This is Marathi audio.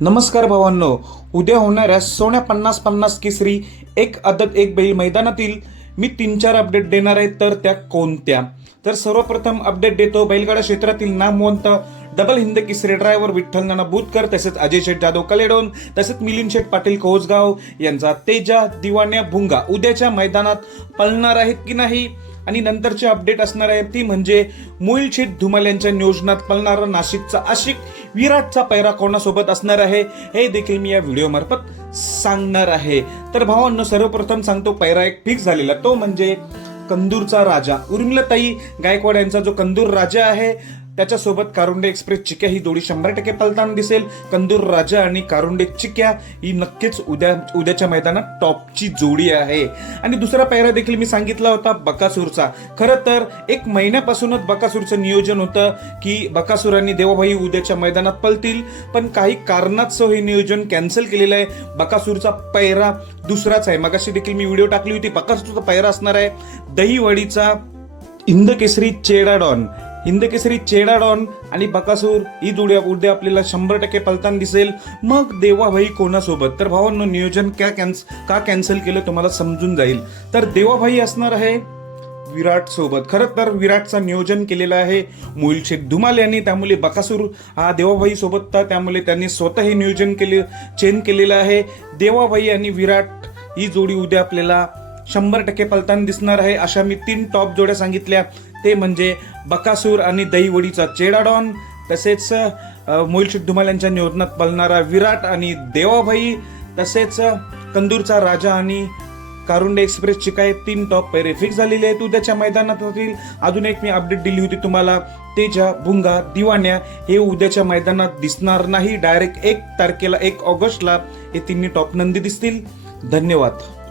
नमस्कार भावांनो. उद्या होणाऱ्या सोन्या पन्नास पन्नास केसरी एक आदत एक बैल मैदानातील मी तीन चार अपडेट देणार आहे तर त्या कोणत्या? तर सर्वप्रथम अपडेट देतो बैलगाडा क्षेत्रातील नामवंत डबल हिंद केसरी ड्रायव्हर विठ्ठल नाना बुतकर तसेच अजय शेठ जाधव कलेडोन तसेच मिलिंद शेठ पाटील कोसगाव यांचा तेजा दिवाण्या भुंगा उद्याच्या मैदानात पळणार आहेत की नाही? आणि नंतरचे अपडेट असणार आहे ती म्हणजे मोईल शेठ धुमाल यांच्या नियोजनात पळणारा नाशिकचा आशिक विराटचा पैरा कोणासोबत असणार आहे हे देखील मी या व्हिडिओमार्फत सांगणार आहे. तर भावांनो सर्वप्रथम सांगतो पैरा एक फिक्स झालेला. तो म्हणजे कंदूरचा राजा. उर्मिलाताई गायकवाड यांचा जो कंदूर राजा आहे त्याच्यासोबत कारुंडे एक्सप्रेस चिक्या ही जोडी शंभर टक्के पलताना दिसेल. कंदूर राजा आणि कारुंडे चिक्या ही नक्कीच उद्या उद्याच्या मैदानात टॉपची जोडी आहे. आणि दुसरा पायरा देखील मी सांगितला होता बकासूरचा. खरं तर एक महिन्यापासूनच बकासूरचं नियोजन होतं की बकासूर आणि देवाभाई उद्याच्या मैदानात पलतील पण काही कारणास्तव हे नियोजन कॅन्सल केलेलं आहे. बकासूरचा पैरा दुसराच आहे. मगाशी देखील मी व्हिडिओ टाकली होती बकासूरचा पैरा असणार आहे दहीवडीचा इंदकेसरी चेडाडॉन. हिंदकेसरी चेडाडॉन आणि बकासूर ही जोडी उद्या आपल्याला शंभर टक्के पलताना दिसेल. मग देवाभाई कोणासोबत? तर भावांनो नियोजन क्या कॅन्स का कॅन्सल केलं तुम्हाला समजून जाईल. तर देवाभाई असणार आहे विराट सोबत. खरं तर विराटचं नियोजन केलेलं आहे मोहिल शेख धुमाल यांनी. त्यामुळे बकासूर हा देवाभाई सोबत त्यामुळे त्यांनी स्वतः हे नियोजन केले चेंज केलेलं आहे. देवाभाई आणि विराट ही जोडी उद्या आपल्याला शंभर टक्के पलताना दिसणार आहे अशा मी तीन टॉप जोड्या सांगितल्या. ते म्हणजे बकासूर आणि दहीवडीचा चेडाडॉन तसेच अ, मोहिल धुमाल यांच्या नियोजनात पलणारा विराट आणि देवाभाई तसेच कंदूरचा राजा आणि कारुंडे एक्सप्रेस काय तीन टॉप पैरे फिक्स झालेले आहेत. उद्याच्या मैदानातील अजून एक मी अपडेट दिली होती तुम्हाला. तेजा भुंगा दिवाण्या हे उद्याच्या मैदानात दिसणार नाही. डायरेक्ट एक तारखेला एक ऑगस्टला हे तिन्ही टॉप नंदी दिसतील. धन्यवाद.